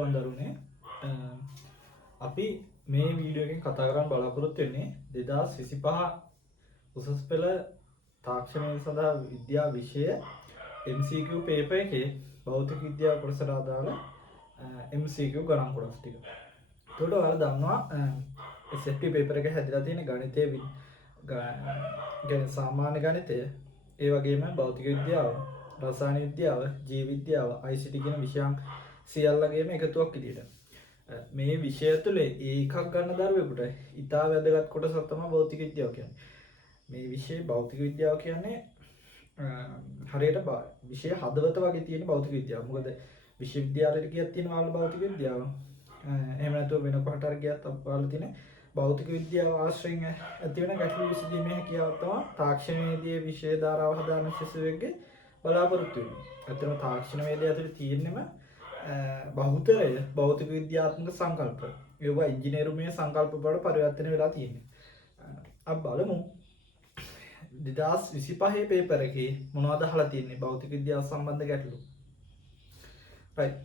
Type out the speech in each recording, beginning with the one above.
අයිබෝන් දරුණේ අපි මේ වීඩියෝ එකෙන් කතා කරන්න බලාපොරොත්තු වෙන්නේ 2025 උසස් පෙළ තාක්ෂණය සඳහා විද්‍යා විෂය MCQ පේපර් එකේ භෞතික විද්‍යාව කොටසට අදාළ MCQ ගණන් කොටස් ටික. ඒකට ඔයාලා දන්නවා SFT පේපර් එක හැදිලා තියෙන ගණිතයේ සාමාන්‍ය ගණිතය, ඒ වගේම භෞතික විද්‍යාව, රසායන විද්‍යාව, ජීව විද්‍යාව, ICT කියන විෂයන් සියල්ලගේම එකතුවක් විදියට මේ විෂය තුළ ඒකක් ගන්න දරුවෙකුට ඉතා වැදගත් කොටසක් තමයි භෞතික විද්‍යාව කියන්නේ. මේ විෂය භෞතික විද්‍යාව කියන්නේ හරියට විෂය හදවත වගේ තියෙන භෞතික විද්‍යාව. මොකද විශ්වවිද්‍යාලයට ගියත් තියෙන වල භෞතික විද්‍යාව. එහෙම නැතුව වෙන කොහට හරි ගියත් අපවල තියෙන භෞතික විද්‍යාව ආශ්‍රයෙන් ඇති වෙන ගැටලු විසඳීමේ හැකියාව තමයි තාක්ෂණයේදී විෂය ධාරාව හදාන ශිෂ්‍යයෙක්ගේ බලාපොරොත්තු වෙන්නේ. ඇත්තටම තාක්ෂණ වේදය ඇතුළේ තියෙන්නම බහුතරය භෞතික විද්‍යාත්මක සංකල්ප. ඒවා ඉංජිනේරුමය සංකල්ප බවට පරිවර්තනය වෙලා තියෙන්නේ. අපි බලමු 2025 පේපර් එකේ මොනවද අහලා තියෙන්නේ භෞතික විද්‍යාව සම්බන්ධ ගැටලු. right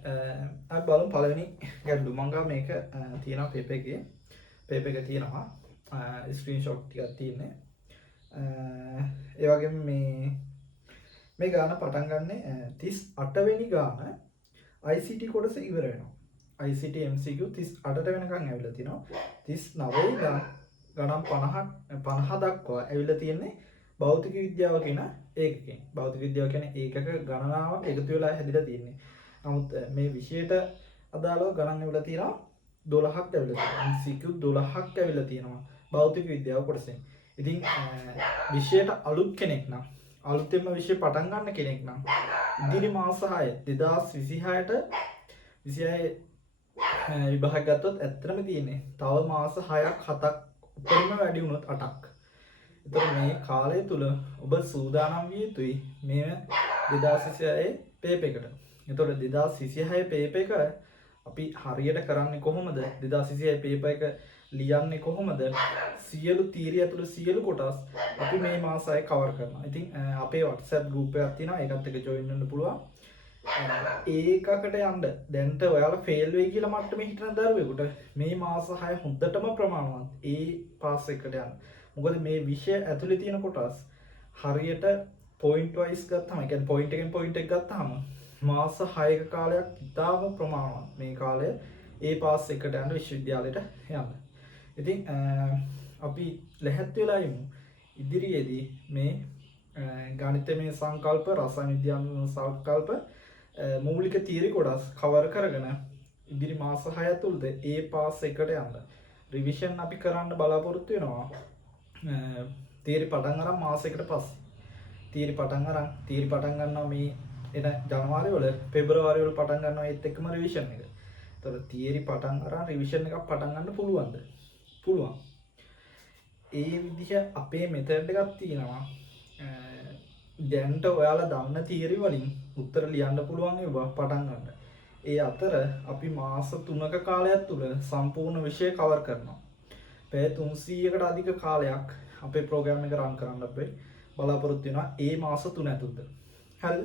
අපි බලමු පළවෙනි ගැටලු. මම ගා මේක තියෙනවා පේපර් එකේ. පේපර් එක තියෙනවා ස්ක්‍රීන්ෂොට් ටිකක් තියෙන්නේ. ඒ වගේම මේ ගාන පටන් ගන්නේ 38 වෙනි ගාන ICT කොටස ඉවර වෙනවා. ICT MCQ 38ට වෙනකන් ඇවිල්ලා තිනවා. 39 ගණන් 50 දක්වා ඇවිල්ලා තියෙන්නේ භෞතික විද්‍යාව කියන ඒකකෙන්. භෞතික විද්‍යාව කියන්නේ ඒකක ගණනාවක් එකතු වෙලා හැදිලා තියෙන්නේ. නමුත් මේ විෂයට අදාළව ගණන් ඇවිල්ලා තියෙනවා 12ක් ඇවිල්ලා තියෙනවා. MCQ 12ක් ඇවිල්ලා තියෙනවා භෞතික විද්‍යාව කොටසෙන්. ඉතින් විෂයට අලුත් කෙනෙක් නම්, අලුතෙන්ම විෂය පටන් ගන්න කෙනෙක් නම් ඉදිරි මාස 6 2026ට 26 විභාග ගත්තොත් ඇත්තටම තියෙන්නේ තව මාස 6ක් 7ක් උඩින්ම වැඩි වුණොත් 8ක්. එතකොට මේ කාලය තුල ඔබ සූදානම් විය යුතුයි මේ 2026 පේපර් එකට. එතකොට 2026 පේපර් එක අපි හරියට කරන්නේ කොහොමද? 2026 පේපර් එක ලියන්නේ කොහොමද? සියලු තීරිය ඇතුළේ සියලු කොටස් අපි මේ මාස 6 කවර් කරනවා. ඉතින් අපේ WhatsApp group එකක් තියෙනවා. ඒකත් එක්ක join වෙන්න පුළුවන්. ඒකකට යන්න දැන්ට ඔයාලා ෆේල් වෙයි කියලා මට්ටමේ හිටන දරුවෙකුට මේ මාස 6 හොඳටම ප්‍රමාණවත්. ඒ පාස් එකට යන්න. මොකද මේ විෂය ඇතුලේ තියෙන කොටස් හරියට පොයින්ට් වයිස් ගත්තාම, ඒ කියන්නේ පොයින්ට් එකෙන් පොයින්ට් එක ගත්තාම මාස 6ක කාලයක් ඉතාම ප්‍රමාණවත්. මේ කාලය ඒ පාස් එකට යන විශ්වවිද්‍යාලයට යන්න. ඉතින් අපි ලැහැත් වෙලා ඉමු ඉදිරියේදී මේ ගණිතමය සංකල්ප, රසායන විද්‍යාත්මක සංකල්ප, මූලික තියරි කොටස් කවර් කරගෙන ඉදිරි මාස 6 තුලද ඒ පාස් එකට යන්න. රිවිෂන් අපි කරන්න බලාපොරොත්තු වෙනවා. තියරි පටන් අරන් මාසයකට පස්සේ. තියරි පටන් ගන්නවා මේ එන ජනවාරි වල, පෙබරවාරි වල පටන් ගන්නවා ඒත් එක්කම රිවිෂන් එක. ඒතකොට තියරි පටන් අරන් රිවිෂන් එකක් පටන් ගන්න පුළුවන්ද? පුළුවන්. ඒ විදිහ අපේ මෙතඩ් එකක් තියෙනවා. දැන්ට ඔයාලා දන්න තියරි වලින් උත්තර ලියන්න පුළුවන් ඒවා පටන් ගන්න. ඒ අතර අපි මාස 3ක කාලයක් තුල සම්පූර්ණ විෂය කවර් කරනවා. පැය 300කට අධික කාලයක් අපේ ප්‍රෝග්‍රෑම් එක රන් කරන්න අපි බලාපොරොත්තු වෙනවා ඒ මාස 3 ඇතුළත. හරිද?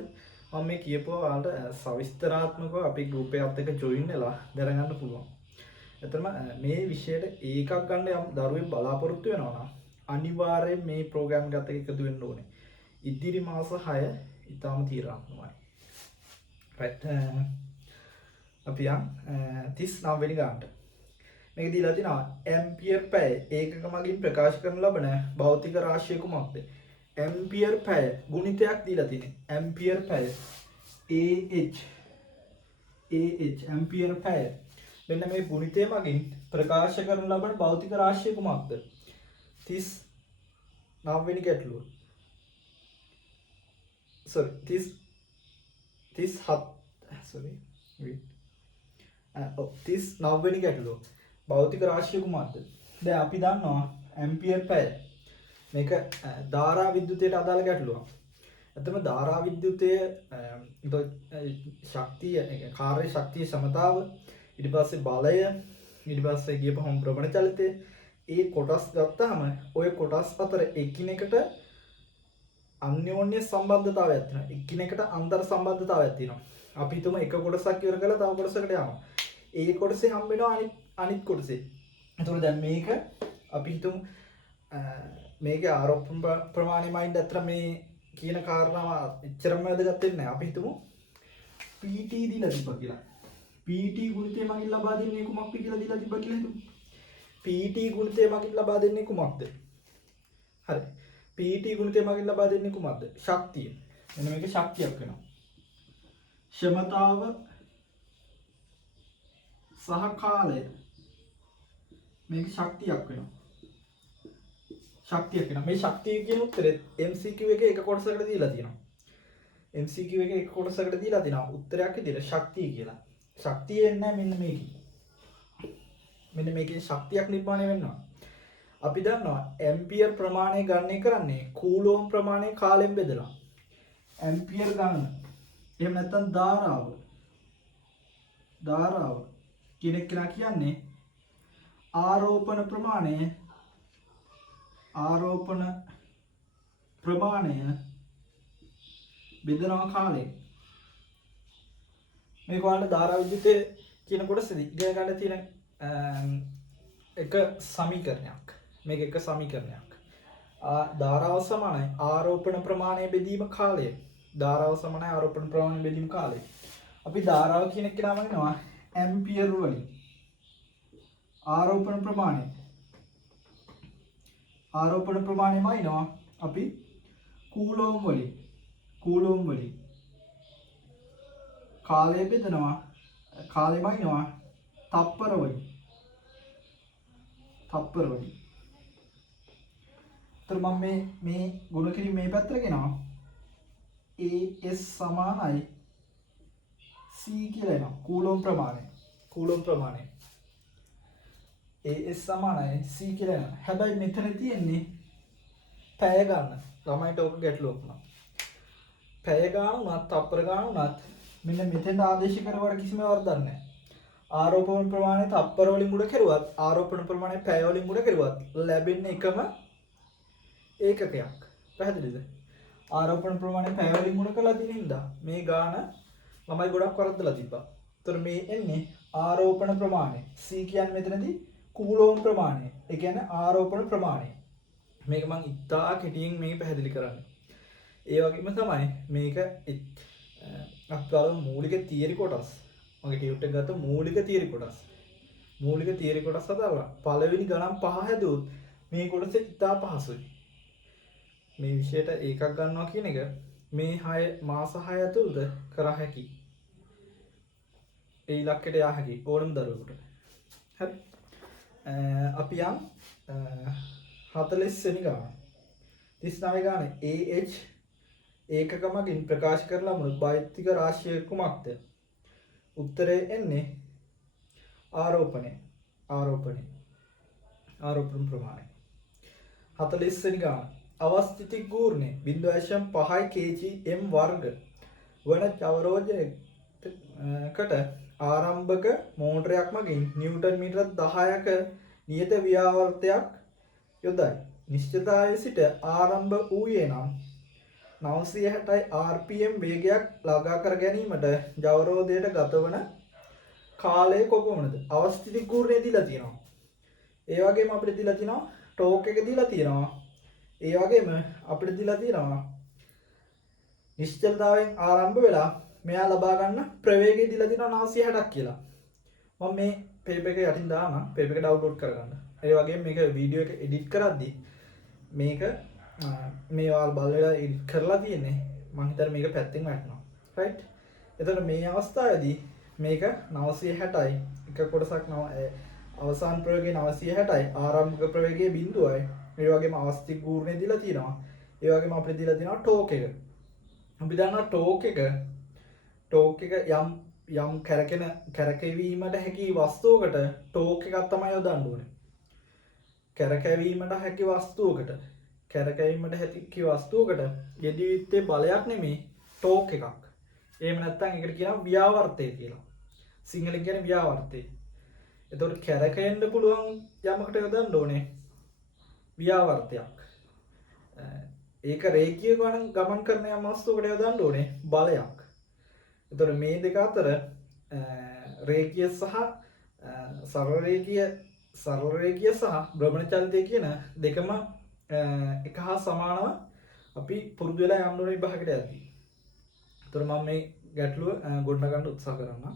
මම මේ කියපුවා ඔයාලට සවිස්තරාත්මකව අපි ගෲප් එකත් එක්ක ජොයින් වෙලා දැනගන්න පුළුවන්. එතනම මේ විෂයට ඒකක් ගන්න යම් දරුවෙක් බලාපොරොත්තු වෙනවා නම් අනිවාර්යයෙන් මේ ප්‍රෝග්‍රෑම් එකත් එක්ක එකතු වෙන්න ඕනේ. ඉදිරි මාස 6 ඉතාම තීරණාත්මකයි. right අපි යන් 39 වෙනි ගානට. මේක දීලා තිනවා ඇම්පියර් පැය ඒකක මගින් ප්‍රකාශ කරන ලබන භෞතික රාශිය කුමක්ද? ඇම්පියර් පැය ගුණිතයක් දීලා තියෙන්නේ. ඇම්පියර් පැය AH ඇම්පියර් පැය. මෙන්න මේ ගුණිතය මගින් ප්‍රකාශ කරන ලබන භෞතික රාශිය කුමක්ද? 39 වෙනි ගැටලුව. sorry 39 වෙනි ගැටලුව. භෞතික රාශිය කුමක්ද? දැන් අපි දන්නවා ඇම්පියර් පැය. මේක ධාරා විද්‍යුතයට අදාළ ගැටලුවක්. එතම ධාරා විද්‍යුතයේ ශක්තිය, කාර්ය ශක්තිය සමතාව, ඊට පස්සේ බලය, ඊට පස්සේ ගියපහම භ්‍රමණ චලිතය, ඒ කොටස් ගත්තාම ওই කොටස් අතර එකිනෙකට අන්‍යෝන්‍ය සම්බන්ධතාවයක් තියෙනවා. එකිනෙකට අන්තර් සම්බන්ධතාවයක් තියෙනවා. අපි හිතමු එක කොටසක් ඉවර කරලා තව කොටසකට යනවා. ඒ කොටසේ හම්බ වෙනවා අනිත් කොටසේ. එතකොට දැන් මේක අපි හිතමු මේකේ ආරෝපණ ප්‍රමාණය මයින්ඩ් අතර මේ කියන කාරණාව එච්චරම වැදගත් වෙන්නේ නැහැ. අපි හිතමු PT දීලා තිබ්බා කියලා. PT ගුණිතය මගින් ලබා දෙන්නේ කුමක්ද කියලා දීලා තිබ්බා කියලා හිතමු. PT ගුණිතය මගින් ලබා දෙන්නේ කුමක්ද? හරි. PT ගුණිතය මගින් ලබා දෙන්නේ කුමක්ද? ශක්තිය. මෙන්න මේක ශක්තියක් වෙනවා. ක්ෂමතාව සහ කාලය. මේක ශක්තියක් වෙනවා. ශක්තියක් වෙනවා. මේ ශක්තිය කියන උත්තරේ MCQ එකේ එක කොටසකට දීලා තියෙනවා. MCQ එකේ එක කොටසකට දීලා තියෙනවා. උත්තරයක් විදිහට ශක්තිය කියලා. ශක්තිය එන්නේ මෙන්න මේකේ. මෙන්න මේකේ ශක්තියක් නිර්මාණය වෙනවා. අපි දන්නවා ඇම්පියර් ප්‍රමාණය ගණනය කරන්නේ කූලෝම් ප්‍රමාණය කාලයෙන් බෙදලා. ඇම්පියර් ගණන. එහෙම නැත්නම් ධාරාව කෙනෙක් කියන්නේ ආරෝපණ ප්‍රමාණය බෙදනවා කාලයෙන්. මේක ඔයාලට ධාරා විද්‍යුතය කියන කොටසදී ඉගෙන ගන්න තියෙන එක සමීකරණයක්. මේක එක සමීකරණයක්. ධාරාව සමානයි ආරෝපණ ප්‍රමාණය බෙදීම කාලය. ධාරාව සමානයි ආරෝපණ ප්‍රමාණය බෙදීම කාලය. අපි ධාරාව කියන එක නම වෙනවා ඇම්පියර් වලින්. ආරෝපණ ප්‍රමාණයමයි නෝ අපි කූලෝම් වලින්. කාලය බෙදනවා කාලෙමයි නෝ තප්පර වලින්. तर මම මේ ගුණ කිරීම මේ පැත්තට ගෙනවා. AS සමානයි C කියලා එනවා. කූලෝම් ප්‍රමාණය. AS සමානයි C කියලා එනවා. හැබැයි මෙතන තියෙන්නේ පැය ගන්න. ළමයිට ඕක ගැටලුවක් නෑ. පැය ගන්න උනත් තප්පර ගන්න උනත් මෙන්න මෙතෙන් ආදේශ කරවට කිසිම වරදක් නැහැ. ආරෝපණ ප්‍රමාණය තප්පර වලින් මුඩ කෙරුවත් ආරෝපණ ප්‍රමාණය පැය වලින් මුඩ කෙරුවත් ලැබෙන්නේ එකම ඒකකයක්. පැහැදිලිද? ආරෝපණ ප්‍රමාණය පැය වලින් මුඩ කළා තියෙන හින්දා මේ ගාන ළමයි ගොඩක් වරද්දලා තිබ්බා. ඒතර මේ එන්නේ ආරෝපණ ප්‍රමාණය. C කියන්නේ මෙතනදී කූලෝම් ප්‍රමාණය. ඒ කියන්නේ ආරෝපණ ප්‍රමාණය. මේක මම ඉතා කෙටියෙන් මේක පැහැදිලි කරන්නේ. ඒ වගේම තමයි මේක අපේ මූලික තියරි කොටස්. මගේ ටියුට් එක ගත්ත මූලික තියරි කොටස්. මූලික තියරි කොටස් හදාලා පළවෙනි ගණන් 5 හැදුවොත් මේ කොටස ඉතා පහසුයි. මේ විෂයට ඒකක් ගන්නවා කියන එක මේ 6 මාස 6 ඇතුළත කරා හැකි. ඒ ඉලක්කයට යා හැකි ඕනම දරුවෙකුට. හරි. අපි යම් 40 වෙනි ගාන 39 ගානේ AH ඒකක මගින් ප්‍රකාශ කර ලබන භෞතික රාශිය කුමක්ද? උත්තරේ එන්නේ ආරෝපණ ප්‍රමාණය. 40 වෙනි ගාන අවස්ථිතික ගූර්ණය 0.5 kgm වර්ග වන චවරෝජයකට ආරම්භක මෝටරයක් මගින් නිව්ටන් මීටර 10ක නියත ව්‍යාවර්තයක් යොදයි. නිශ්චිතතාවයේ සිට ආරම්භ වූයේ නම් 960 rpm වේගයක් ළඟා කර ගැනීමට ජවරෝධයට ගතවන කාලය කොපමණද? අවස්ථිතික ගූර්ණය දීලා තියෙනවා. ඒ වගේම අපිට දීලා තියෙනවා ටෝක් එක දීලා තියෙනවා. ඒ වගේම අපිට දීලා තියෙනවා නිශ්චලතාවයෙන් ආරම්භ වෙලා මෙයා ලබා ගන්න ප්‍රවේගය දීලා තියෙනවා 960ක් කියලා. මම මේ පේපර් එක යටින් දානවා. පේපර් එක ඩවුන්ලෝඩ් කරගන්න. ඒ වගේම මේක වීඩියෝ එක එඩිට් කරද්දී මේක මේ ඔයාලා බලලා එඩිට් කරලා තියෙන්නේ. මම හිතන්නේ මේක පැත්තෙන් වැටෙනවා. රයිට්. එතකොට මේ අවස්ථාවේදී මේක 960යි එක කොටසක් අවසාන ප්‍රවේගය 960යි ආරම්භක ප්‍රවේගය 0යි. ඒ වගේම අවස්ථික ගූර්ණය දීලා තියෙනවා. ඒ වගේම අපිට දීලා තියෙනවා ටෝක් එක. අපි දන්නවා ටෝක් එක යම් කැරකෙවීමට හැකි වස්තුවකට ටෝක් එකක් තමයි යොදන්න ඕනේ. කැරකැවීමට හැකි වස්තුවකට යෙදිය යුත්තේ බලයක් නෙමෙයි ටෝක් එකක්. එහෙම නැත්නම් ඒකට කියනවා ව්‍යාවර්තය කියලා. සිංහලෙන් කියන්නේ ව්‍යාවර්තය. එතකොට කැරකෙන්න පුළුවන් යමකට යොදන්න ඕනේ ව්‍යාවර්තයක්. ඒක රේඛීය ගමන් කරන යම් වස්තුවකට යොදන්න ඕනේ බලයක්. එතකොට මේ දෙක අතර රේඛීය සහ සරල රේඛීය සහ භ්‍රමණ චලිතය කියන දෙකම එක හා සමානව අපි පුරුදු වෙලා යන්න ඕනේ විභාගයට යද්දී. ඒතර මම මේ ගැටලුව ගොඩනගන්න උත්සාහ කරනවා.